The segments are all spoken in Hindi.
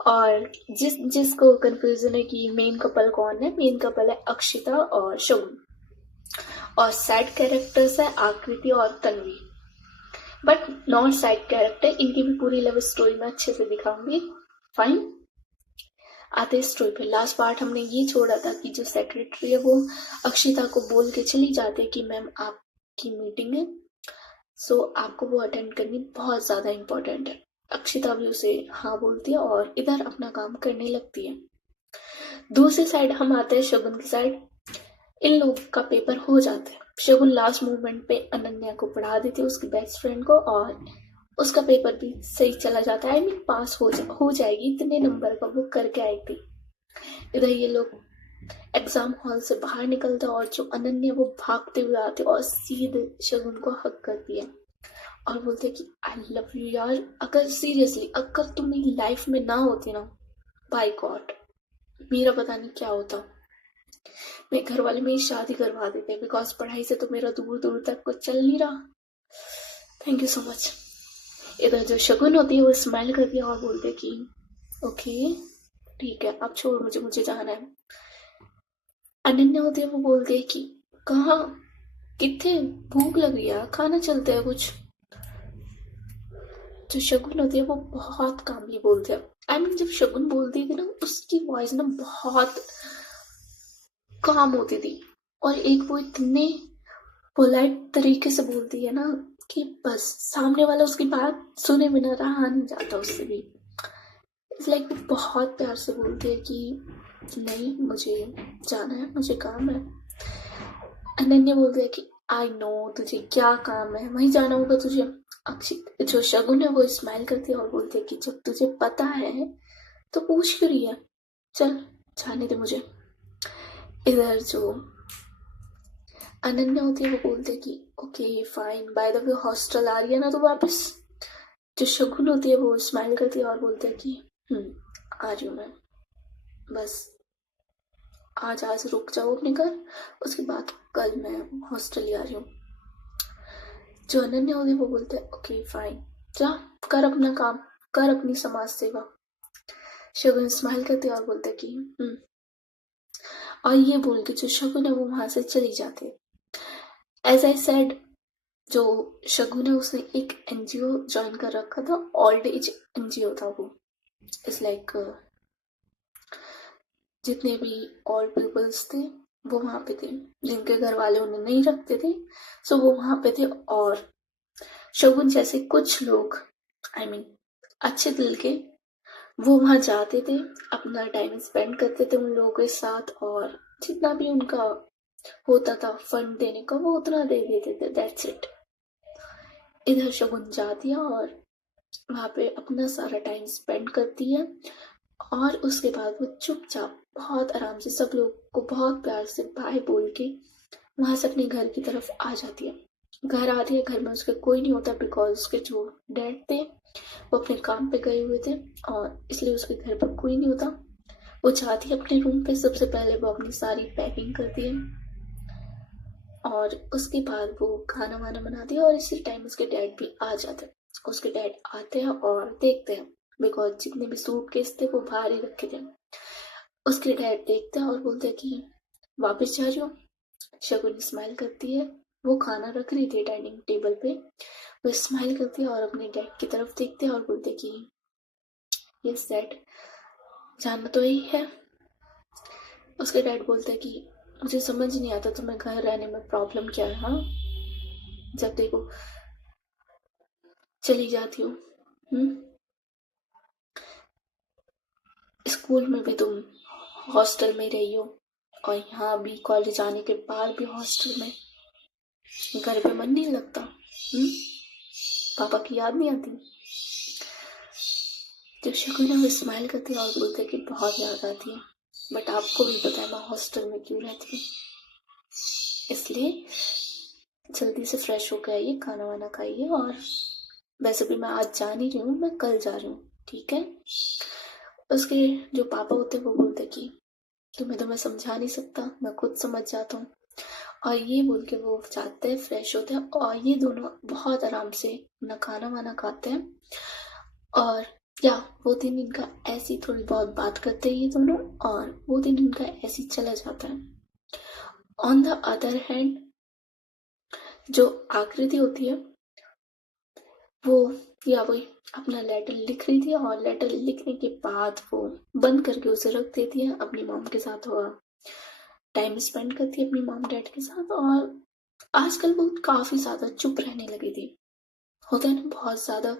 और जिसको कंफ्यूजन है कि मेन कपल कौन है, मेन कपल है अक्षिता और शगुन। और साइड कैरेक्टर्स है आकृति और Tanvi, but not side character, इनकी भी पूरी लव स्टोरी में अच्छे से दिखाऊंगी। फाइन, आते स्टोरी पे। लास्ट पार्ट हमने ये छोड़ा था कि जो सेक्रेटरी है वो अक्षिता को बोल के चली जाती है कि मैम आपकी मीटिंग है, सो आपको वो अटेंड करनी बहुत ज्यादा इम्पोर्टेंट है। अक्षिता भी उसे हाँ बोलती है और इधर अपना काम करने लगती है। दूसरी साइड हम आते हैं शगुन की साइड। इन लोग का पेपर हो जाता है। शगुन लास्ट मोमेंट पे अनन्या को पढ़ा देती है, उसकी बेस्ट फ्रेंड को, और उसका पेपर भी सही चला जाता है। आई मीन पास हो जाएगी, इतने नंबर का वो करके आई थी। इधर ये लोग एग्जाम हॉल से बाहर निकलते और जो अनन्या वो भागते हुए आते और सीधे शगुन को हक करती है और बोलते कि आई लव यू यार, अगर सीरियसली अगर तुम मेरी लाइफ में ना होती ना, बाय गॉड मेरा पता नहीं क्या होता। मेरे घर वाले मेरी शादी करवा देते, बिकॉज पढ़ाई से तो मेरा दूर दूर तक कुछ चल नहीं रहा। Thank you so much. इधर जो शगुन होती है वो स्माइल करती है और बोलते कि ओके ठीक है, अब छोड़ मुझे, मुझे जाना है। अनन्या होती है वो बोलती है कि कहाँ, कितने, भूख लग रही है, खाना चलते है कुछ। जो शगुन होती है वो बहुत कामली बोलती है। आई मीन जब शगुन बोलती थी ना, उसकी वॉइस ना बहुत काम होती थी, और एक वो इतने पोलाइट तरीके से बोलती है ना कि बस सामने वाला उसकी बात सुने बिना रहा नहीं जाता उससे भी। इट्स लाइक वो बहुत प्यार से बोलती है कि नहीं मुझे जाना है, मुझे काम है। अनन्या बोलती है कि आई नो तुझे क्या काम है, वहीं जाना होगा तुझे। अक्षित जो शगुन है वो स्माइल करती है और बोलती है कि जब तुझे पता है तो पूछ क्यों रही है, चल जाने दे मुझे। इधर जो अनन्या होती है वो बोलते हैं कि okay fine, by the way hostel आ रही है ना तो वापस। जो शगुन होती है वो स्माइल करती है और बोलते हैं कि आ रही हूँ मैं, बस आज आज रुक जाओ अपने घर, उसके बाद कल मैं हॉस्टल ही आ रही हूँ। जो अनन्या होती है वो बोलते हैं ओके फाइन, जा कर अपना काम, कर अपनी समाज सेवा। शगुन स्माइल करती है और बोलते हैं कि और ये बोल के जो शगुन है वो वहां से चली जाती है। एज आई सेड, जो शगुन है उसने एक एनजीओ ज्वाइन कर रखा था, ओल्ड एज एनजीओ था वो। इट्स लाइक जितने भी ओल्ड पीपल्स थे वो वहां पे थे, जिनके घर वाले उन्हें नहीं रखते थे, सो वो वहां पे थे। और शगुन जैसे कुछ लोग, आई मीन अच्छे दिल के, वो वहां जाते थे, अपना टाइम स्पेंड करते थे उन लोगों के साथ, और जितना भी उनका होता था फंड देने का वो उतना दे देते थे, दैट्स इट। इधर शगुन जाती है और वहाँ पे अपना सारा टाइम स्पेंड करती है, और उसके बाद वो चुपचाप बहुत आराम से सब लोग को बहुत प्यार से बाय बोल के वहां से अपने घर की तरफ आ जाती है। घर आती है, घर में उसके कोई नहीं होता, बिकॉज उसके जो डैड थे वो अपने काम पे गए हुए थे, और इसलिए उसके घर पर कोई नहीं होता। वो जाती है अपने रूम पे, सबसे पहले वो अपनी सारी पैकिंग करती है, और उसके बाद वो खाना वाना बनाती है, और इसी टाइम उसके डैड भी आ जाते हैं। उसके डैड आते हैं और देखते हैं, बिकॉज जितने भी सूटकेस थे वो बाहर ही रखे थे। उसके डैड देखते हैं और बोलते हैं कि वापस जा रही हो। शगुन स्माइल करती है, वो खाना रख रही थी डाइनिंग टेबल पे, वो स्माइल करती है और अपने डैड की तरफ देखते हैं और बोलते कि यस डैड, जाना तो यही है। उसके डैड बोलते हैं कि मुझे समझ नहीं आता तुम्हें घर रहने में प्रॉब्लम क्या है, हाँ जब देखो चली जाती हो। स्कूल में भी तुम हॉस्टल में रही हो, और यहाँ भी कॉलेज आने के बाद भी हॉस्टल में, घर पे मन नहीं लगता? पापा की याद नहीं आती? जब शकुन है वो स्माइल करती है और बोलते हैं कि बहुत याद आती है, बट आपको भी पता है मैं हॉस्टल में क्यों रहती हूँ, इसलिए जल्दी से फ्रेश होकर आइए, खाना वाना खाइए, और वैसे भी मैं आज जा नहीं रही हूँ, मैं कल जा रही हूँ, ठीक है। उसके जो पापा होते हैं वो बोलते कि तुम्हें तो मैं समझा नहीं सकता, मैं खुद समझ जाता हूँ। और ये बोल के वो जाते हैं, फ्रेश होते हैं, और ये दोनों बहुत आराम से अपना खाना वाना खाते हैं। और या वो दिन इनका ऐसी थोड़ी बहुत बात करते हैं ये दोनों, और वो दिन इनका ऐसी चला जाता है। ऑन द अदर हैंड जो आकृति होती है वो, या वही अपना लेटर लिख रही थी, और लेटर लिखने के बाद वो बंद करके उसे रख देती है, अपनी मॉम के साथ हुआ टाइम स्पेंड करती है अपनी मॉम डैड के साथ। और आजकल वो काफी ज्यादा चुप रहने लगी थी। होता है ना, बहुत ज्यादा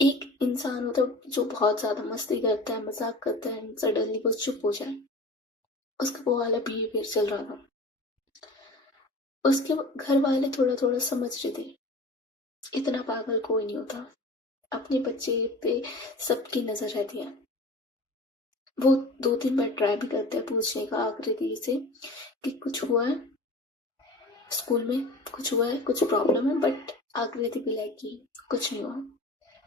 एक इंसान होता है जो बहुत ज्यादा मस्ती करता है, मजाक करता है, सडनली वो चुप हो जाए, उसका वो वाला बिहेवियर चल रहा था। उसके घर वाले थोड़ा थोड़ा समझ रहे थे, इतना पागल कोई नहीं होता, अपने बच्चे पे सबकी नजर रहती है। वो 2-3 बार ट्राई भी करते हैं पूछने का आकृति से कि कुछ हुआ है स्कूल में, कुछ हुआ है, कुछ प्रॉब्लम है, बट आकृति भी लाइक कि कुछ नहीं हुआ,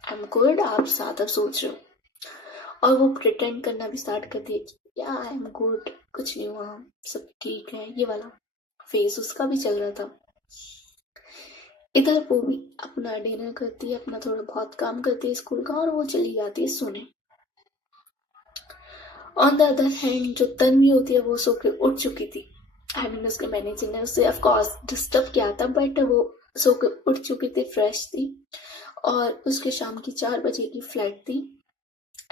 आई एम गुड, आप ज्यादा सोच रहे हो। और वो प्रिटेंड करना भी स्टार्ट करती है कि या आई एम गुड, कुछ नहीं हुआ, सब ठीक है, ये वाला फेस उसका भी चल रहा था। इधर वो भी अपना डिनर करती है, अपना थोड़ा बहुत काम करती है स्कूल का, और वो चली जाती है सोने। ऑन द अदर हैंड जो तन्वी होती है वो सो के उठ चुकी थी। आई मीन उसके मैनेजर ने उसे ऑफ कोर्स डिस्टर्ब किया था, बट वो सो के उठ चुकी थी, फ्रेश थी, और उसके शाम की 4 बजे की फ्लाइट थी।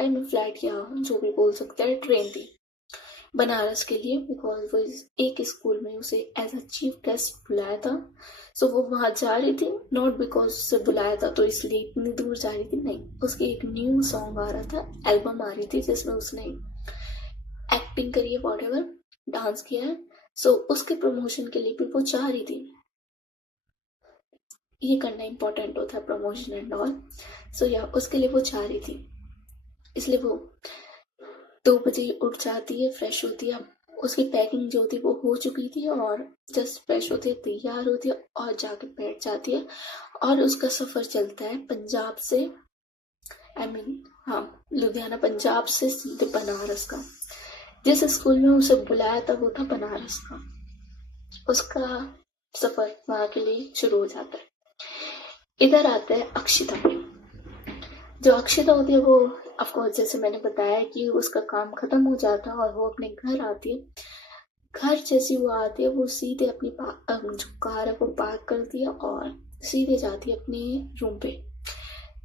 आई मीन फ्लाइट या जो भी बोल सकते हैं, ट्रेन थी बनारस के लिए, बिकॉज वो एक स्कूल में उसे एज अ चीफ गेस्ट बुलाया था। सो वो वहां जा रही थी, नॉट बिकॉज उसे बुलाया था तो इसलिए इतनी दूर जा रही थी, नहीं, उसकी एक न्यू सॉन्ग आ रहा था, एल्बम आ रही थी जिसमें उसने एक्टिंग करी है, वॉट एवर, डांस किया है। सो उसके प्रमोशन के लिए भी वो जा रही थी, ये करना इंपॉर्टेंट होता है, प्रमोशन एंड ऑल। सो या उसके लिए वो जा रही थी, इसलिए वो 2 बजे उठ जाती है, फ्रेश होती है। उसकी पैकिंग जो थी वो हो चुकी थी, और जस्ट फ्रेश होती है, तैयार होती है, और जाके बैठ जाती है। और उसका सफर चलता है पंजाब से, आई मीन हाँ, लुधियाना पंजाब से सीधे बनारस का। जिस स्कूल में उसे बुलाया था वो था बनारस का। उसका सफर वहां के लिए शुरू हो जाता है। इधर आता है अक्षिता। जो अक्षिता होती है वो ऑफकोर्स जैसे मैंने बताया कि उसका काम खत्म हो जाता है और वो अपने घर आती है। घर जैसी वो आती है, वो सीधे अपनी जो कार है वो पार्क करती है और सीधे जाती है अपने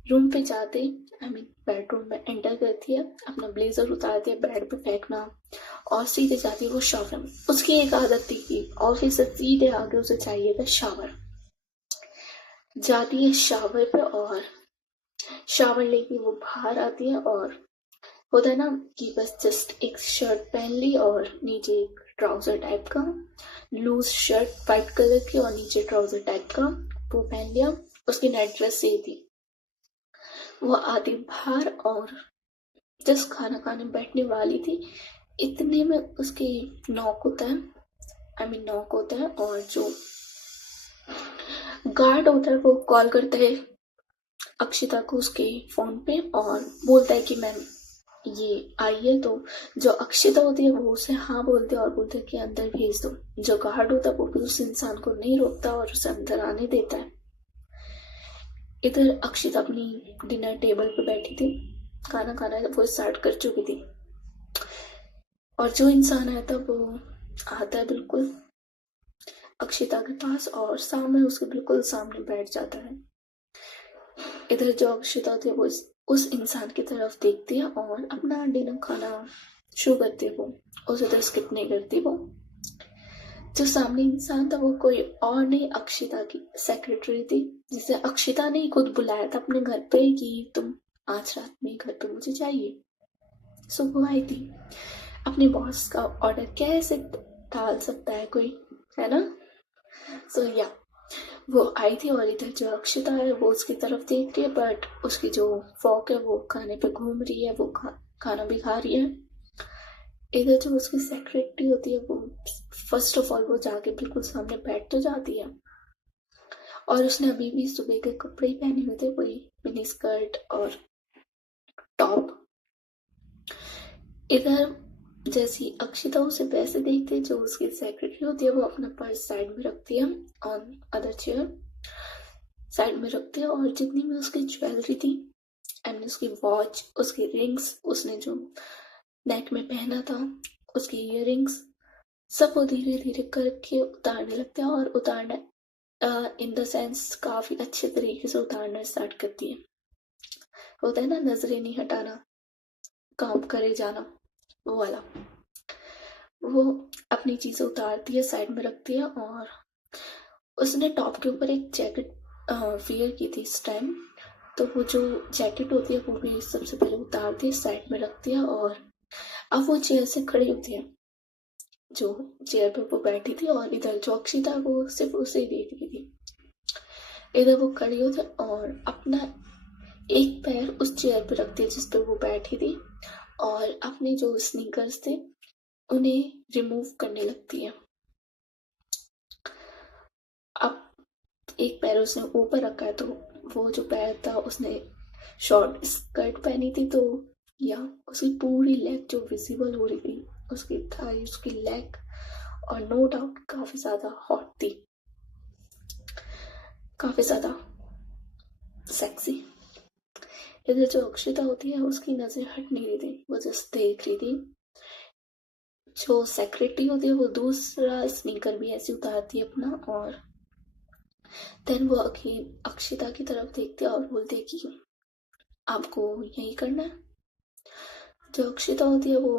रूम पे जाते, आई मीन बेडरूम में एंटर करती है, अपना ब्लेजर उतारती है, बेड पे फेंकना, और सीधे जाती है वो शावर में। उसकी एक आदत थी कि ऑफिस से सीधे आके उसे चाहिए था शावर। जाती है शावर पे, और शावर लेके वो बाहर आती है, और होता है ना कि बस जस्ट एक शर्ट पहन ली और नीचे एक ट्राउजर टाइप का, लूज शर्ट वाइट कलर की और नीचे ट्राउजर टाइप का वो पहन लिया। उसकी नाइट ड्रेस ये थी। वो आती बाहर और जस्ट खाना खाने बैठने वाली थी, इतने में उसकी नॉक होता है, आई मीन नॉक होता है, और जो गार्ड होता है वो कॉल करता है अक्षिता को उसके फोन पे और बोलता है कि मैम ये आई है। तो जो अक्षिता होती है वो उसे हाँ बोलते हैं और बोलते हैं कि अंदर भेज दो। जो गार्ड होता है वो भी उस इंसान को नहीं रोकता और उसे अंदर आने देता है। इधर अक्षिता अपनी डिनर टेबल पे बैठी थी, खाना खाना वो स्टार्ट कर चुकी थी, और जो इंसान आया था वो आता है बिल्कुल अक्षिता के पास और सामने उसके बिल्कुल सामने बैठ जाता है। इधर जो अक्षिता थी वो उस इंसान की तरफ देखती है और अपना डिनर खाना शुरू करती है। वो उसे तो स्किप नहीं करती। वो जो सामने इंसान था वो कोई और नहीं, अक्षिता की सेक्रेटरी थी, जिसे अक्षिता ने खुद बुलाया था अपने घर पे कि तुम आज रात में घर पे मुझे चाहिए। सो वो आई थी। अपने बॉस का ऑर्डर कैसे टाल सकता है कोई, है ना। सो या वो आई थी, और इधर जो अक्षिता है वो उसकी तरफ देख रही है, बट उसकी जो फॉक है वो खाने पे घूम रही है, वो खाना भी खा रही है। इधर जो उसकी सेक्रेटरी होती है वो फर्स्ट ऑफ ऑल वो जाके बिल्कुल सामने बैठ तो जाती है, और उसने अभी भी सुबह के कपड़े ही पहने हुए थे, वही मिनी स्कर्ट और टॉप। इधर जैसी अक्षिता उसे पैसे देखते, जो उसकी सेक्रेटरी होती है वो अपना पर्स साइड में रखती है, ऑन अदर चेयर साइड में रखती है, और जितनी भी उसकी ज्वेलरी थी एंड उसकी वॉच, उसकी रिंग्स, उसने जो नेक में पहना था, उसकी इयररिंग्स, सब वो धीरे धीरे करके उतारने लगते हैं और उतारना इन द सेंस काफी अच्छे तरीके से उतारना स्टार्ट करती है। होता है ना, नजरें नहीं हटाना, काम करे जाना, वो वाला। वो अपनी चीजें उतारती है, साइड में रखती है, और उसने टॉप के ऊपर एक जैकेट वियर की थी इस टाइम। तो वो जो जैकेट होती है वो भी सबसे पहले उतारती है, साइड में रखती है, और अब वो चेयर से खड़ी होती है, जो चेयर पर वो बैठी थी, और इधर जो अक्षिता वो सिर्फ उसे ही देख रही थी। इधर वो खड़ी होती है और अपना एक पैर उस चेयर पर रखती है जिस पर वो बैठी थी, और अपने जो स्नीकर्स थे उन्हें रिमूव करने लगती है। अब एक पैर उसने ऊपर रखा है, तो वो जो पैर था उसने शॉर्ट स्कर्ट पहनी थी, तो या उसकी पूरी लेग जो विजिबल हो रही थी, उसकी थाई, उसकी लेग, और नो डाउट काफी ज्यादा हॉट थी, काफी ज्यादा सेक्सी। इधर जो अक्षिता होती है उसकी नजर हट नहीं रही थी, वो जस्ट देख रही थी। जो सेक्रेटरी होती है वो दूसरा स्नीकर भी ऐसे उतारती है अपना, और देन वो अक्षिता की तरफ देखती है और बोलती है कि आपको यही करना है। जो अक्षिता होती है वो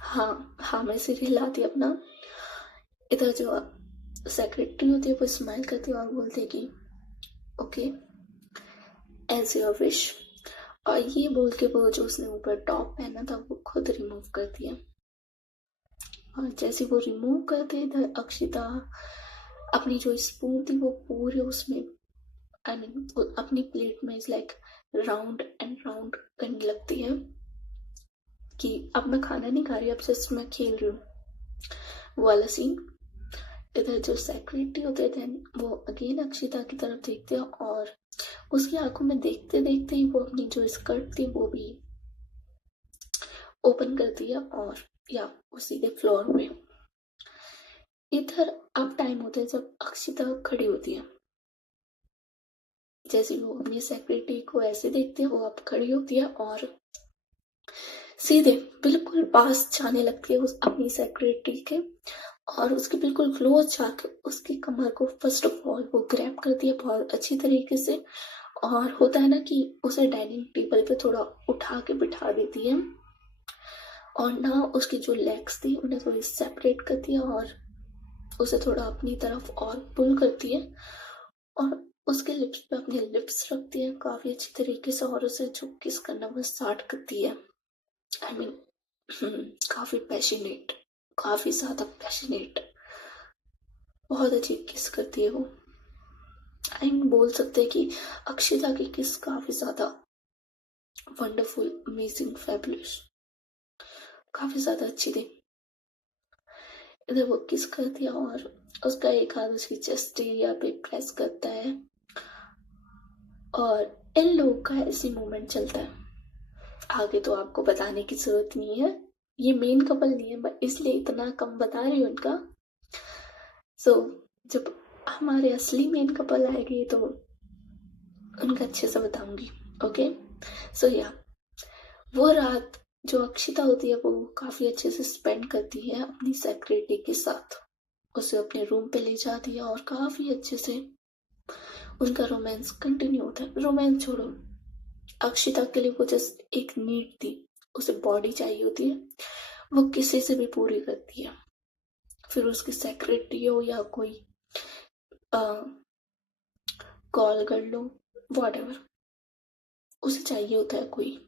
हाँ हाँ में सिर हिलाती है अपना। इधर जो सेक्रेटरी होती है वो स्माइल करती है और बोलती है कि ओके, एज योर विश। और ये बोल के वो जो उसने ऊपर टॉप पहना था वो खुद रिमूव करती है, और जैसे वो रिमूव करते इधर अक्षिता अपनी जो स्पून थी वो पूरे उसमें, आई मीन अपनी प्लेट में लाइक राउंड एंड राउंड करने लगती है कि अब मैं खाना नहीं खा रही, अब जस्ट मैं खेल रही हूँ, वो वाला सीन। इधर जो सेक्रेटरी होते थे वो अगेन अक्षिता की तरफ देखते हैं, और उसकी आंखों में देखते देखते ही वो अपनी जो स्कर्ट थी वो भी ओपन करती है, और या वो सीधे फ्लोर में। इधर अब टाइम होता है जब अक्षिता खड़ी होती है, जैसे वो अपनी सेक्रेटरी को ऐसे देखती है, वो अब खड़ी होती है और सीधे बिल्कुल पास जाने लगती है उस अपनी सेक्रेटरी के, और उसके बिल्कुल क्लोज जाके उसकी कमर को फर्स्ट ऑफ ऑल वो ग्रैब करती है बहुत अच्छी तरीके से, और होता है ना कि उसे डाइनिंग टेबल पे थोड़ा उठा के बिठा देती है, और ना उसकी जो लेग्स थी उन्हें थोड़ी सेपरेट करती है, और उसे थोड़ा अपनी तरफ और पुल करती है, और उसके लिप्स पे अपने लिप्स रखती है काफी अच्छी तरीके से, और उसे जो किस करना वो स्टार्ट करती है। आई मीन काफी पैशनेट, काफी ज्यादा पैशनेट, बहुत अच्छी किस करती है वो। आई मीन बोल सकते हैं कि अक्षिता की किस काफी ज्यादा वंडरफुल, अमेजिंग, फैबुलस, काफी ज्यादा अच्छी थी। इधर वो किस करती है और उसका एक हाथ उसकी चेस्ट एरिया पे प्रेस करता है, और इन लोगों का ऐसी मूवमेंट चलता है। आगे तो आपको बताने की जरूरत नहीं है, ये मेन कपल नहीं है, मैं इसलिए इतना कम बता रही हूँ उनका। सो जब हमारे असली मेन कपल आएंगे तो उनका अच्छे से बताऊंगी। ओके, सो या वो रात जो अक्षिता होती है वो काफी अच्छे से स्पेंड करती है अपनी सेक्रेटरी के साथ, उसे अपने रूम पे ले जाती है और काफी अच्छे से उनका रोमांस कंटिन्यू होता है। रोमांस छोड़ो, अक्षिता के लिए वो जस्ट एक नीड थी, उसे बॉडी चाहिए होती है, वो किसी से भी पूरी करती है, फिर उसकी सेक्रेटरी हो या कोई कॉल कर लो, वॉट, उसे चाहिए होता है कोई।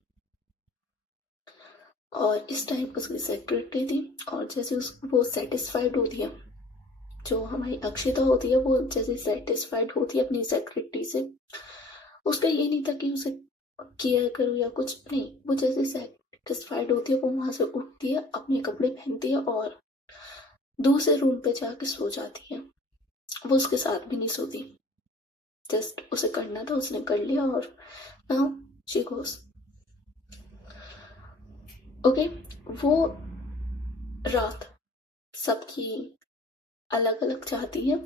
और इस टाइप उसकी सेक्रेटरी थी, और जैसे वो सेटिस्फाइड होती है, जो हमारी अक्षिता होती है वो जैसे सेटिस्फाइड होती है अपनी सेक्रेटरी से, उसका ये नहीं था कि उसे केयर करो या कुछ नहीं, वो जैसे सेटिस्फाइड होती है वो वहां से उठती है, अपने कपड़े पहनती है और दूसरे रूम पे जाके सो जाती है। वो उसके साथ भी नहीं सोती, जस्ट उसे करना था उसने कर लिया, और नाउ शी गोस। ओके, वो रात सबकी अलग अलग जाती है।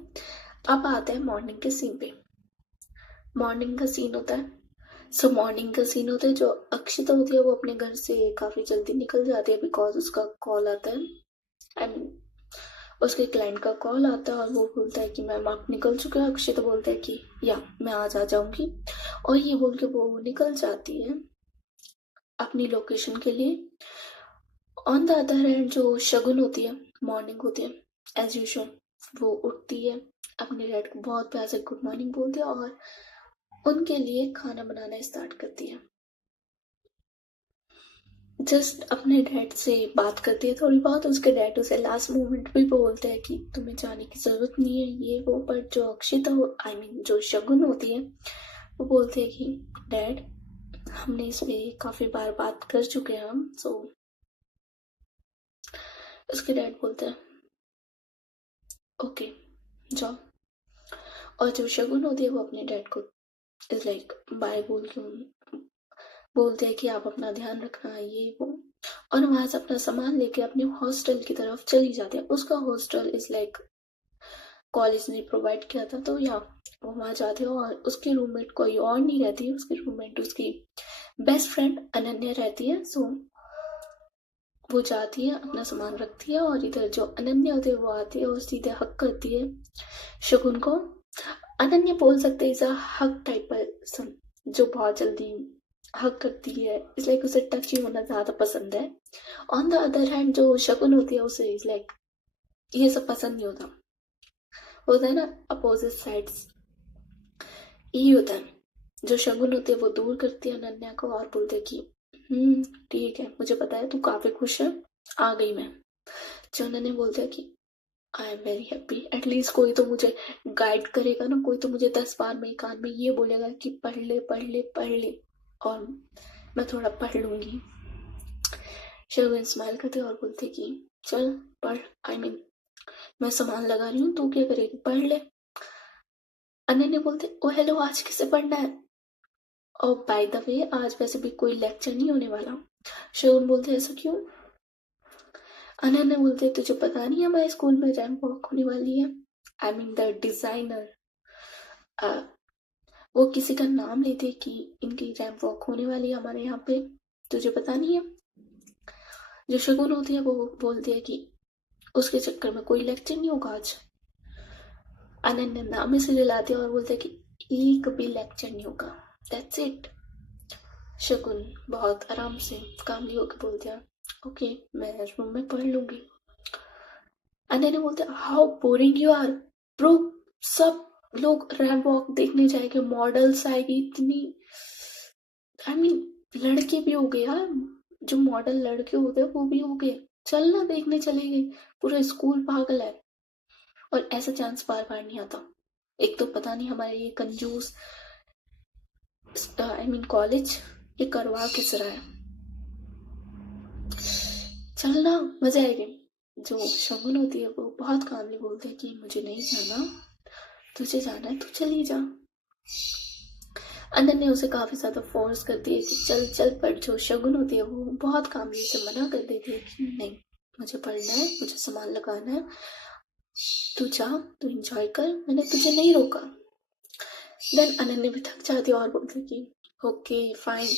अब आता है मॉर्निंग के सीन पे। मॉर्निंग का सीन होता है, सो मॉर्निंग का सीन होता है। जो अक्षिता होती है वो अपने घर से काफी जल्दी निकल जाती है बिकॉज उसका कॉल आता है। आई मीन उसके क्लाइंट का कॉल आता है और वो बोलता है कि मैम आप निकल चुके हैं। अक्षिता बोलता है कि या मैं आज आ जाऊंगी, और ये बोल के वो निकल जाती है अपनी लोकेशन के लिए। ऑन द अदर हैंड जो शगुन होती है, मॉर्निंग होती है एज यूजुअल, वो उठती है, अपने डैड को बहुत प्यार से गुड मॉर्निंग बोलती है और उनके लिए खाना बनाना स्टार्ट करती है। जस्ट अपने डैड से बात करती है थोड़ी बहुत। उसके डैड उसे लास्ट मोमेंट भी बोलते हैं कि तुम्हें जाने की जरूरत नहीं है ये वो, पर जो अक्षिता आई मीन जो शगुन होती है वो बोलते हैं कि डैड हमने इस पे काफी बार बात कर चुके हैं हम। सो उसके डैड बोलते हैं ओके जाओ, और जो शगुन होती है वो अपने डैड को इज लाइक बाय बोल के बोलते हैं कि आप अपना ध्यान रखना ये वो, और वहां से अपना सामान लेके अपने हॉस्टल की तरफ चली जाती है। उसका हॉस्टल इज लाइक कॉलेज ने प्रोवाइड किया था, तो या वो वहां जाते हो और उसकी रूममेट कोई और नहीं रहती है, उसकी रूममेट उसकी बेस्ट फ्रेंड अनन्या रहती है। सो वो जाती है अपना सामान रखती है और इधर जो अनन्या होती है वो आती है और सीधे हक करती है शगुन को। अनन्या बोल सकते हैं इज अ हक टाइप पर्सन जो बहुत जल्दी हक करती है, इस लाइक उसे टची होना ज्यादा पसंद है। ऑन द अदर हैंड जो शगुन होती है उसे इज लाइक ये सब पसंद नहीं होता है ना, अपोजिट साइड्स यही होता है। जो शगुन होती है वो दूर करती है अनन्या को और बोलते हैं कि ठीक है मुझे पता है तू काफी खुश है, आ गई मैं। जो अनन्या बोलते हैं कि I am very happy, at least कोई तो मुझे गाइड करेगा ना, कोई तो मुझे 10 बार मेरे कान में ये बोलेगा कि पढ़ ले पढ़ ले पढ़ ले, और मैं थोड़ा पढ़ लूंगी। शगुन स्माइल करते और बोलते कि चल पढ़, आई मीन मैं सामान लगा रही हूँ, तू क्या करेगी पढ़ ले। अनन्या बोलते ओ हेलो आज किसे पढ़ना है, और बाय द वे आज वैसे भी कोई लेक्चर नहीं होने वाला। शगुन बोलते ऐसा क्यों। अनन्या बोलते तुझे पता नहीं हमारे स्कूल में रैंप वॉक होने वाली है। आई मीन द डिजाइनर वो किसी का नाम लेते कि इनकी रैंप वॉक होने वाली है हमारे यहाँ पे, तुझे पता नहीं है। जो शगुन होती है वो बोलती है कि उसके चक्कर में कोई लेक्चर नहीं होगा आज। अनन्या नाम से दिलाती है और बोलते है कि एक भी लेक्चर नहीं होगा, दैट्स इट। शगुन बहुत आराम से कामली होकर बोलते हैं ओके मैं रूम में पढ़ लूंगी। अनन्या बोलते how boring you are bro, सब लोग रैंप वॉक देखने जाएंगे, मॉडल्स आएगी इतनी, आई मीन लड़के भी हो गए यार, जो मॉडल लड़के होते हैं वो भी हो गए, चलना देखने चले गए, पूरा स्कूल पागल है। और ऐसा चांस बार बार नहीं आता। एक तो पता नहीं हमारे ये कंजूस आई मीन कॉलेज ये करवा किस रहा है, चलना मजा आएगी। जो शगुन होती है वो बहुत कामली बोलते हैं कि मुझे नहीं जाना, तुझे जाना है तो चली जा। अनन्या उसे काफी ज्यादा फोर्स करती है कि चल चल, पर जो शगुन होती है वो बहुत कामली से मना कर देती है कि नहीं मुझे पढ़ना है, मुझे सामान लगाना है, तू जा तू एंजॉय कर, मैंने तुझे नहीं रोका। देन अनन्या भी थक जाती है और बोलती है कि ओके फाइन,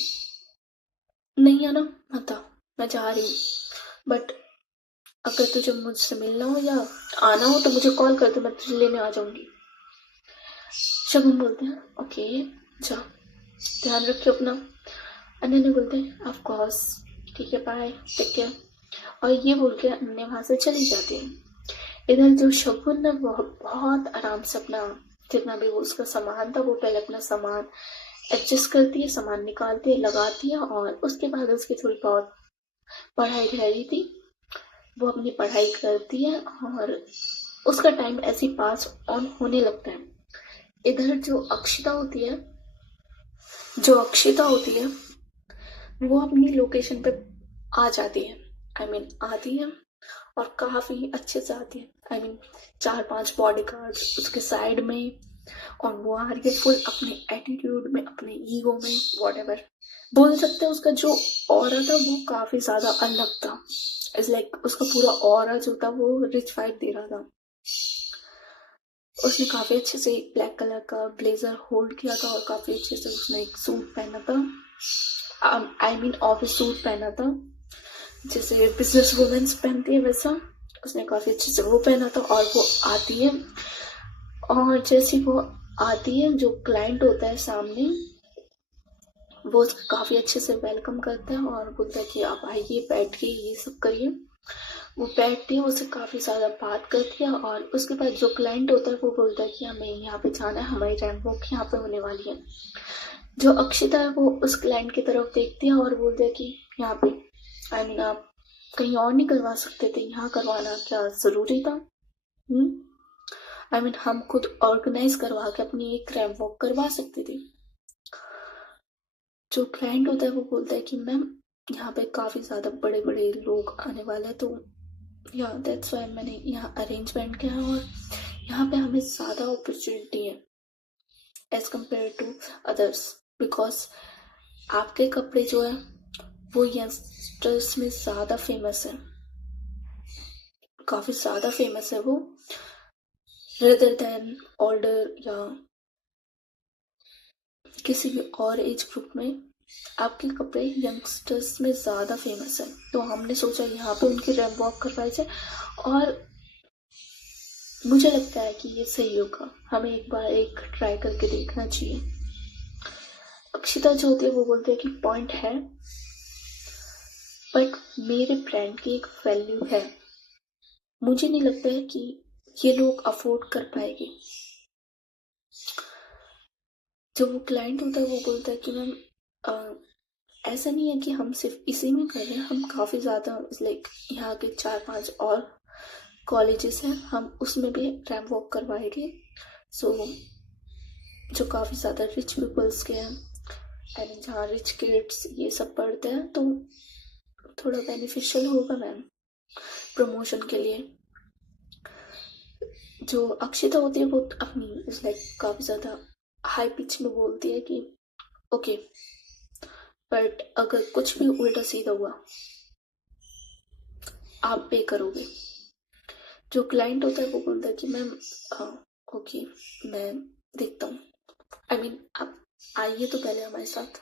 नहीं आना मत आ, मैं जा रही हूँ, बट अगर तुझे मुझसे मिलना हो या आना हो तो मुझे कॉल कर दे, मैं तुझे लेने आ जाऊंगी। शगुन बोलते हैं ओके जा, ध्यान रखियो अपना। अनन्या बोलते हैं ऑफ कोर्स, ठीक है बाय टेक केयर, और ये बोल के अनन्या वहां से चली जाती है। इधर जो शगुन है वो बहुत आराम से अपना जितना भी वो उसका सामान था वो पहले अपना सामान एडजस्ट करती है, सामान निकालती है लगाती है, और उसके बाद उसकी थोड़ी बहुत पढ़ाई रह रही थी वो अपनी पढ़ाई करती है और उसका टाइम ऐसे ही पास ऑन होने लगता है। इधर जो अक्षिता होती है वो अपनी लोकेशन पे आ जाती है, आई मीन आती है और काफी अच्छे से आती है, आई मीन 4-5 बॉडीगार्ड्स उसके साइड में, और वो आ रही है फुल अपने एटीट्यूड में अपने ईगो में वॉटेवर बोल सकते हैं। उसका जो ऑरा था वो काफी ज्यादा अलग था, इट्स लाइक उसका पूरा ऑरा जो था वो रिच वाइब दे रहा था। उसने काफ़ी अच्छे से एक ब्लैक कलर का ब्लेजर होल्ड किया था और काफ़ी अच्छे से उसने एक सूट पहना था, आई मीन ऑफिस सूट पहना था जैसे बिजनेस वुमेन्स पहनती है वैसा। उसने काफ़ी अच्छे से वो पहना था और वो आती है, और जैसे वो आती है जो क्लाइंट होता है सामने वो उसका काफ़ी अच्छे से वेलकम करता है और बोलता है कि आप आइए बैठिए ये सब करिए। वो बैठती है, उससे काफ़ी ज़्यादा बात करती है और उसके बाद जो क्लाइंट होता है वो बोलता है कि हमें यहाँ पे जाना है, हमारी रैंप वॉक यहाँ पे होने वाली है। जो अक्षिता है वो उस क्लाइंट की तरफ देखती है और बोलती है कि यहाँ पे आई मीन आप कहीं और नहीं करवा सकते थे, यहाँ करवाना क्या ज़रूरी था? आई मीन हम खुद ऑर्गेनाइज करवा के अपनी एक रैंप वॉक करवा सकते थे। जो क्लाइंट होता है वो बोलता है कि मैम यहाँ पे काफ़ी ज़्यादा बड़े बड़े लोग आने वाले हैं, तो या दैट्स वाई मैंने यहाँ अरेंजमेंट किया है और यहाँ पे हमें ज़्यादा अपॉर्चुनिटी है as compare to others, because आपके कपड़े जो है वो यंगस्टर्स में ज़्यादा फेमस है, काफ़ी ज़्यादा फेमस है वो, रेदर देन ओल्डर या किसी भी और एज ग्रुप में आपके कपड़े यंगस्टर्स में ज़्यादा फेमस है। तो हमने सोचा यहाँ पे उनकी रैंप वॉक करवाई जाए और मुझे लगता है कि ये सही होगा, हमें एक बार एक ट्राई करके देखना चाहिए। अक्षिता जो होती है वो बोलती है कि पॉइंट है बट मेरे ब्रांड की एक वैल्यू है, मुझे नहीं लगता है कि ये लोग अफोर्ड कर पाएंगे। जो वो क्लाइंट होता है वो बोलता है कि मैम ऐसा नहीं है कि हम सिर्फ इसी में कर रहे हैं, हम काफ़ी ज़्यादा लाइक यहाँ के 4-5 और कॉलेजेस हैं, हम उसमें भी रैंप वॉक करवाएंगे। सो जो काफ़ी ज़्यादा रिच पीपल्स के हैं एंड जहाँ रिच किड्स ये सब पढ़ते हैं तो थोड़ा बेनिफिशियल होगा मैम प्रमोशन के लिए। जो अक्षिता होती है वो अपनी लाइक काफ़ी ज़्यादा हाई पिच में बोलती है कि ओके बट अगर कुछ भी उल्टा सीधा हुआ आप पे करोगे। जो क्लाइंट होता है वो बोलता है कि मैम ओके मैं देखता हूँ, आई मीन आप आइए तो पहले हमारे साथ।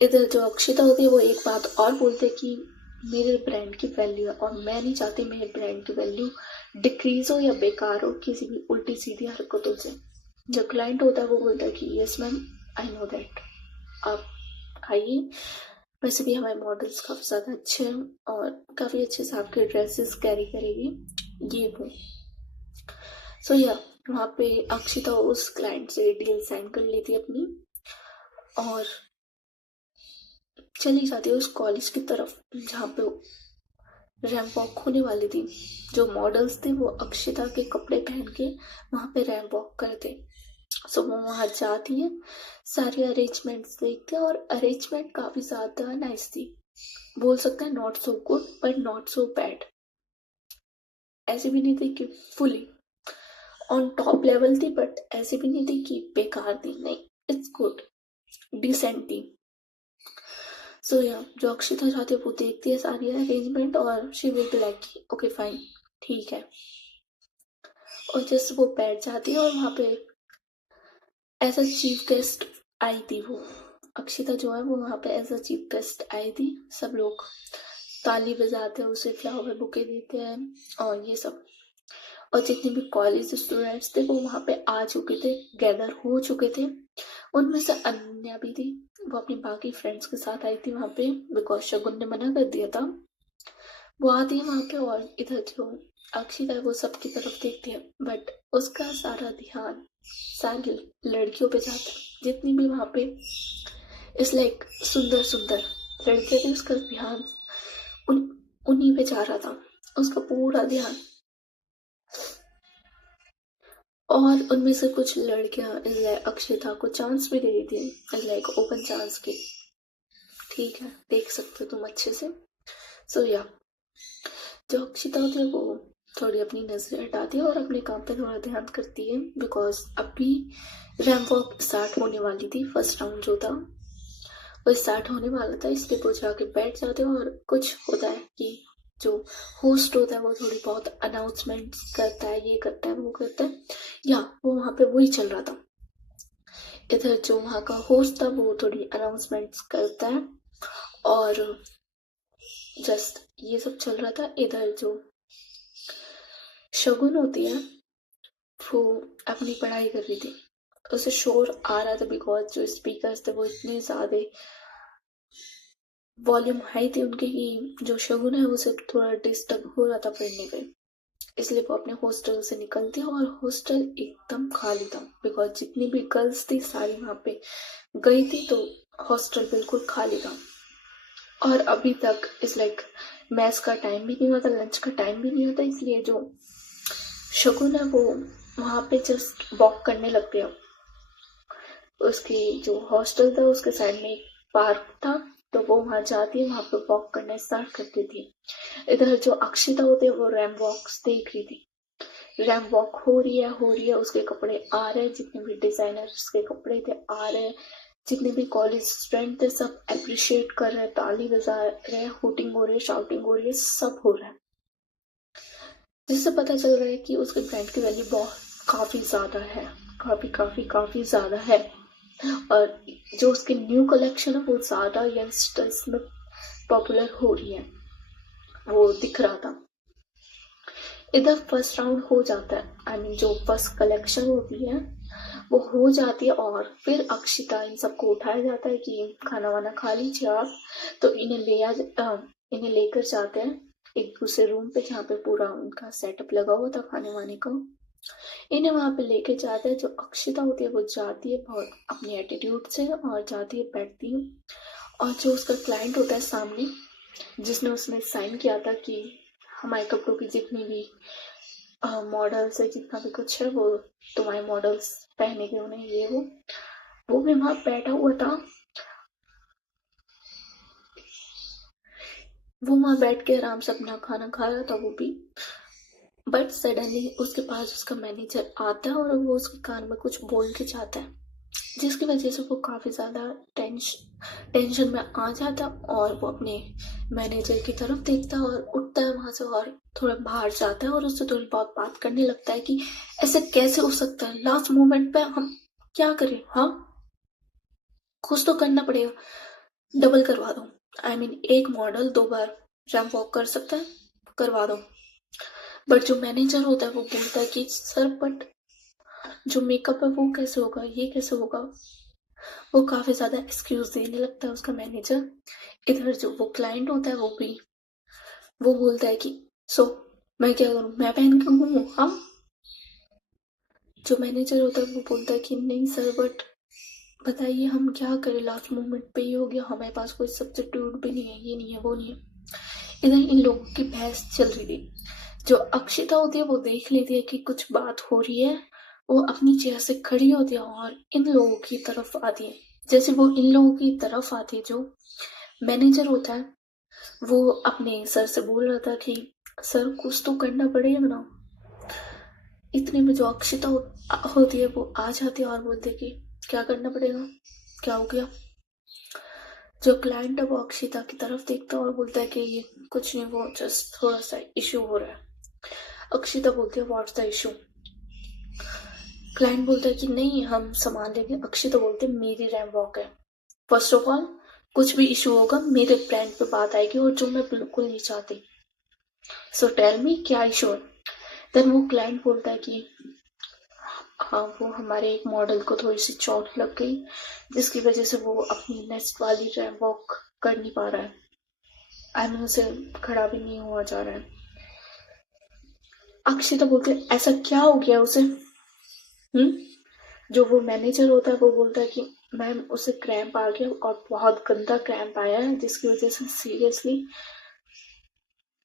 इधर जो अक्षिता होती है वो एक बात और बोलते हैं कि मेरे ब्रांड की वैल्यू है और मैं नहीं चाहती मेरे ब्रांड की वैल्यू डिक्रीज हो या बेकार हो किसी भी उल्टी सीधी हरकतों से। जो क्लाइंट होता है वो बोलता है कि yes ma'am I know that, आप आइए। वैसे भी हमारे मॉडल्स काफ़ी ज़्यादा अच्छे हैं और काफ़ी अच्छे से आपके ड्रेसेस कैरी करेगी ये वो। सो या वहाँ पे अक्षिता उस क्लाइंट से डील साइन कर लेती है अपनी और चली जाती है उस कॉलेज की तरफ जहाँ पे रैंप वॉक होने वाली थी। जो मॉडल्स थे वो अक्षिता के कपड़े पहन के वहाँ पे रैंप वॉक करते। सो वो वहाँ जाती है, सारी अरेंजमेंट्स देखते हैं और अरेंजमेंट काफ़ी ज़्यादा नाइस थी, बोल सकते हैं not so good but not so bad. ऐसी भी नहीं थी कि फुली ऑन टॉप लेवल थी बट ऐसी भी नहीं थी कि बेकार थी, नहीं इट्स गुड डिसेंट थी। सो या जो अक्षिता चाहती है वो देखती है सारी अरेंजमेंट और she will be like okay fine ठीक है, और जैसे वो बैठ जाती है और वहाँ पे एज अ चीफ गेस्ट आई थी वो अक्षिता जो है वो वहाँ पे एज अ चीफ गेस्ट आई थी। सब लोग ताली बजाते हैं, उसे फ्लावर बुके देते हैं और ये सब, और जितने भी कॉलेज स्टूडेंट्स थे वो वहाँ पे आ चुके थे, गैदर हो चुके थे। उनमें से अनन्या भी थी, वो अपनी बाकी फ्रेंड्स के साथ आई थी वहाँ पे बिकॉज शगुन ने मना कर दिया था। वो आती है वहाँ पे और इधर जो अक्षिता है वो सबकी तरफ देखती है बट उसका सारा ध्यान सारी लड़कियों पे जाता है, जितनी भी वहाँ पे इस लाइक सुंदर सुंदर लड़कियां थी उसका ध्यान उन्हीं पे जा रहा था, उसका पूरा ध्यान। और उनमें से कुछ लड़कियां अक्षिता को चांस भी दे रही थी लाइक ओपन चांस की, ठीक है देख सकते हो तुम अच्छे से। सो या जो अक्षिता होती है वो थोड़ी अपनी नजरें हटाती है और अपने काम पे थोड़ा ध्यान करती है बिकॉज अभी रैंप वॉक स्टार्ट होने वाली थी, फर्स्ट राउंड जो था वो स्टार्ट होने वाला था, इसलिए वो जाके बैठ जाते हैं और कुछ होता है कि जो होस्ट होता है वो थोड़ी बहुत अनाउंसमेंट करता है, ये करता है वो करता है, या वो वहाँ पे वही चल रहा था। इधर जो वहाँ का होस्ट था वो थोड़ी अनाउंसमेंट्स करता है और जस्ट ये सब चल रहा था। इधर जो शगुन होती है वो अपनी पढ़ाई कर रही थी, उसे शोर आ रहा था बिकॉज जो स्पीकर्स थे वो इतने ज्यादा वॉल्यूम हाई थी उनके कि जो शगुन है उसे थोड़ा डिस्टर्ब हो रहा था पढ़ने पे। इसलिए वो अपने हॉस्टल से निकलती है और हॉस्टल एकदम खाली था बिकॉज जितनी भी गर्ल्स थी सारी वहाँ पे गई थी, तो हॉस्टल बिल्कुल खाली था। और अभी तक इस लाइक मैथ्स का टाइम भी नहीं होता, लंच का टाइम भी नहीं होता, इसलिए जो शगुन है वो वहाँ पे जस्ट वॉक करने लग गया। उसकी जो हॉस्टल था उसके साइड में एक पार्क था, तो वो वहाँ जाती है, वहाँ पे वॉक करना स्टार्ट करती थी। इधर जो अक्षिता होती है वो रैम वॉक्स देख रही थी। रैम वॉक हो रही है, उसके कपड़े आ रहे हैं, जितने भी डिजाइनर्स के कपड़े थे आ रहे हैं, जितने भी कॉलेज स्टूडेंट थे सब अप्रिशिएट कर रहे हैं, ताली बजा रहे हैं, हुटिंग हो रही है, शाउटिंग हो रही है, सब हो रहा है। जिससे पता चल रहा है कि उसके ब्रांड की वैल्यू बहुत काफी ज्यादा है, काफी ज्यादा है। और जो उसकी न्यू कलेक्शन है वो ज्यादा यंगस्टर्स में पॉपुलर हो रही है, वो दिख रहा था। इधर फर्स्ट राउंड हो जाता है, आई मीन जो फर्स्ट कलेक्शन होती है वो हो जाती है और फिर अक्षिता इन सबको उठाया जाता है कि खाना वाना खा लीजिए आप। तो इन्हें लेकर जाते हैं एक दूसरे रूम पे जहाँ पे पूरा उनका सेटअप लगा हुआ था खाने वाने का। इन्हें वहां पे लेके जाते हैं। जो अक्षिता होती है वो जाती है बहुत अपनी एटीट्यूड से और जाती है, बैठती है। और जो उसका क्लाइंट होता है सामने, जिसने उसने साइन किया था कि हमारे कपड़ों की जितनी भी मॉडल्स है, जितना भी कुछ है वो तुम्हारे मॉडल्स पहनेंगे उन्हें, ये वो भी वहां बैठा हुआ था। वो वहां बैठ के आराम से अपना खाना खा रहा था वो भी। बट सडनली उसके पास उसका मैनेजर आता है और वो उसके कान में कुछ बोल के जाता है, जिसकी वजह से वो काफी ज्यादा टेंशन में आ जाता है और वो अपने मैनेजर की तरफ देखता है और उठता है वहां से और थोड़ा बाहर जाता है और उससे थोड़ी बहुत बात करने लगता है कि ऐसे कैसे हो सकता है, लास्ट मोमेंट पे हम क्या करें, हाँ कुछ तो करना पड़ेगा, डबल करवा दो। आई मीन एक मॉडल 2 बार रैंप वॉक कर सकता है, करवा दो। बट जो मैनेजर होता है वो बोलता है कि सर बट जो मेकअप है वो कैसे होगा, ये कैसे होगा। वो काफी ज्यादा एक्सक्यूज देने लगता है उसका मैनेजर। इधर जो वो क्लाइंट होता है वो भी वो बोलता है कि सो मैं क्या करूं, मैं पहन के घूमूं, हाँ। जो मैनेजर होता है वो बोलता है कि नहीं सर बट बताइए हम क्या करें, लास्ट मोमेंट पे ही हो गया, हमारे पास कोई सब्स्टिट्यूट भी नहीं है, ये नहीं है वो नहीं है। इधर इन लोगों की बहस चल रही थी। जो अक्षिता होती है वो देख लेती है कि कुछ बात हो रही है, वो अपनी चेयर से खड़ी होती है और इन लोगों की तरफ आती है। जैसे वो इन लोगों की तरफ आती है, जो मैनेजर होता है वो अपने सर से बोल रहा था कि सर कुछ तो करना पड़ेगा ना। इतने में जो अक्षिता होती है वो आ जाती है और बोलती है कि क्या करना पड़ेगा, क्या हो गया। जो क्लाइंट है वो अक्षिता की तरफ देखता है और बोलता है कि ये कुछ नहीं, वो जस्ट थोड़ा सा इशू हो रहा है। अक्षिता बोलती है व्हाट्स द इशू। क्लाइंट बोलता है कि नहीं हम संभाल लेंगे। अक्षिता बोलते है मेरी रैम वॉक है, फर्स्ट ऑफ ऑल कुछ भी इशू होगा मेरे ब्रांड पे बात आएगी और जो मैं बिल्कुल नहीं चाहती। सो टेल मी क्या इशू है। देन वो क्लाइंट बोलता है कि हाँ वो हमारे एक मॉडल को थोड़ी सी चोट लग गई, जिसकी वजह से वो अपनी नेक्स्ट वाली रैम वॉक कर नहीं पा रहा है। आई मीन उसे खड़ा भी नहीं हुआ जा रहा है। अक्षिता बोलते ऐसा क्या हो गया उसे। जो वो मैनेजर होता है वो बोलता है कि मैम उसे क्रैम्प आ गया और बहुत गंदा क्रैम्प आया है, जिसकी वजह से सीरियसली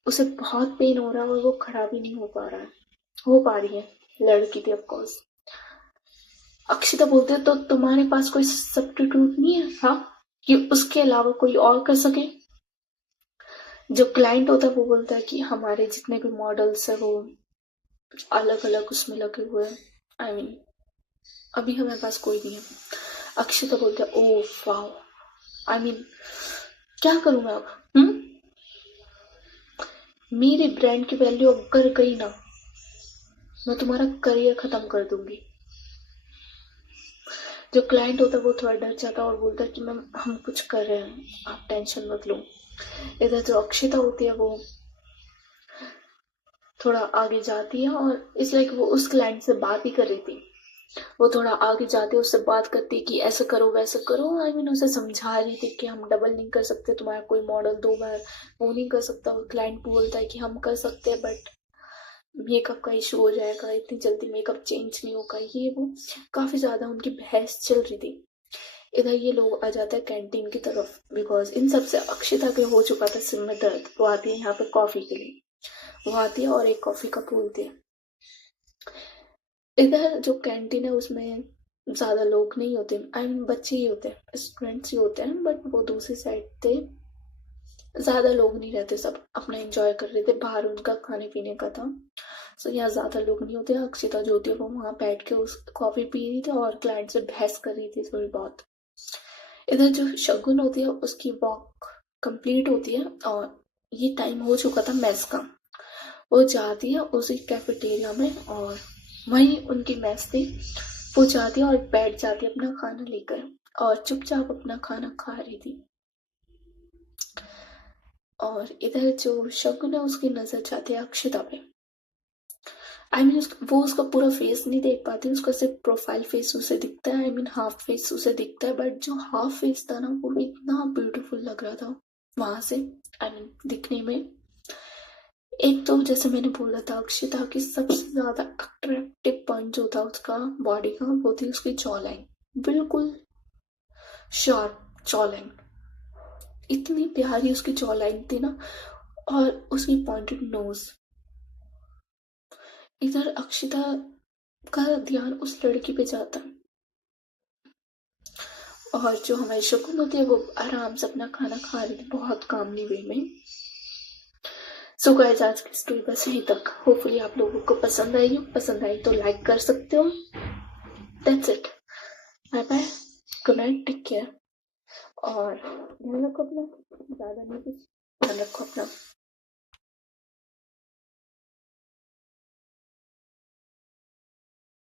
उसे बहुत पेन हो रहा है और वो खड़ा भी नहीं हो पा रही है। लड़की थी ऑफकोर्स। अक्षिता बोलते है तो तुम्हारे पास कोई सब्स्टिट्यूट नहीं है, हाँ, कि उसके अलावा कोई और कर सके। जो क्लाइंट होता है वो बोलता है कि हमारे जितने भी मॉडल्स है वो अलग अलग उसमें लगे हुए हैं, आई मीन अभी हमारे पास कोई नहीं है। अक्षिता बोलते है ओ वाओ, आई मीन क्या करूं मैं अब। मेरी ब्रांड की वैल्यू अगर गई ना, मैं तुम्हारा करियर खत्म कर दूंगी। जो क्लाइंट होता है वो थोड़ा डर जाता है और बोलता है कि मैम हम कुछ कर रहे हैं, आप टेंशन मत लो। इधर जो अक्षिता होती है वो थोड़ा आगे जाती है और इस लाइक वो उस क्लाइंट से बात ही कर रही थी, वो थोड़ा आगे जाते उससे बात करती कि ऐसा करो वैसा करो। आई मीन उसे समझा रही थी कि हम डबल नहीं कर सकते, तुम्हारा कोई मॉडल 2 बार वो नहीं कर सकता। क्लाइंट बोलता है कि हम कर सकते हैं बट मेकअप का इशू हो जाएगा, इतनी जल्दी मेकअप चेंज नहीं होगा, ये वो काफी ज्यादा उनकी बहस चल रही थी। इधर ये लोग आ जाते हैं कैंटीन की तरफ, बिकॉज इन सबसे अक्षिता के हो चुका था सिर में दर्द। वो आती है यहाँ पे कॉफी के लिए, वो आती है और एक कॉफी कप बोलती है। इधर जो कैंटीन है उसमें ज्यादा लोग नहीं होते, आई मीन बच्चे ही होते हैं, स्टूडेंट्स ही होते हैं, बट वो दूसरी साइड थे, ज्यादा लोग नहीं रहते, सब अपना एंजॉय कर रहे थे, बाहर उनका खाने पीने का था। सो यहाँ ज्यादा लोग नहीं होते। अक्षिता जो होती है वो वहां बैठ के उस कॉफी पी रही थी और क्लाइंट से बहस कर रही थी थोड़ी बहुत। इधर जो शगुन होती है उसकी वॉक कंप्लीट होती है और ये टाइम हो चुका था मेस का। वो जाती है उसी कैफेटेरिया में और वहीं उनकी मेस थी। वो जाती है और बैठ जाती है अपना खाना लेकर और चुपचाप अपना खाना खा रही थी। और इधर जो शगुन है उसकी नजर जाती है अक्षिता पे। आई मीन वो उसका पूरा फेस नहीं देख पाती, उसका सिर्फ प्रोफाइल फेस उसे दिखता है, आई मीन हाफ फेस उसे दिखता है, बट जो हाफ फेस था ना वो इतना ब्यूटीफुल लग रहा था वहां से, आई मीन दिखने में। एक तो जैसे मैंने बोला था अक्षिता की सबसे ज्यादा अट्रैक्टिव पॉइंट जो था उसका बॉडी का वो थी उसकी जॉ लाइन, बिल्कुल शार्प जॉ लाइन, इतनी प्यारी उसकी जॉ लाइन थी ना, और उसकी पॉइंटेड नोज। इधर अक्षिता का ध्यान उस लड़की पे जाता है और जो हमारी शकुन होती है वो आराम से अपना खाना खा रही थी बहुत कामली वे में। सो गाइस आज की स्टोरी बस यहीं तक। होपफुली आप लोगों को पसंद आई हो, पसंद आई तो लाइक कर सकते हो। That's it, bye bye, good night, take care और ध्यान रखो अपना, ज्यादा नहीं कुछ, ध्यान रखो अपना।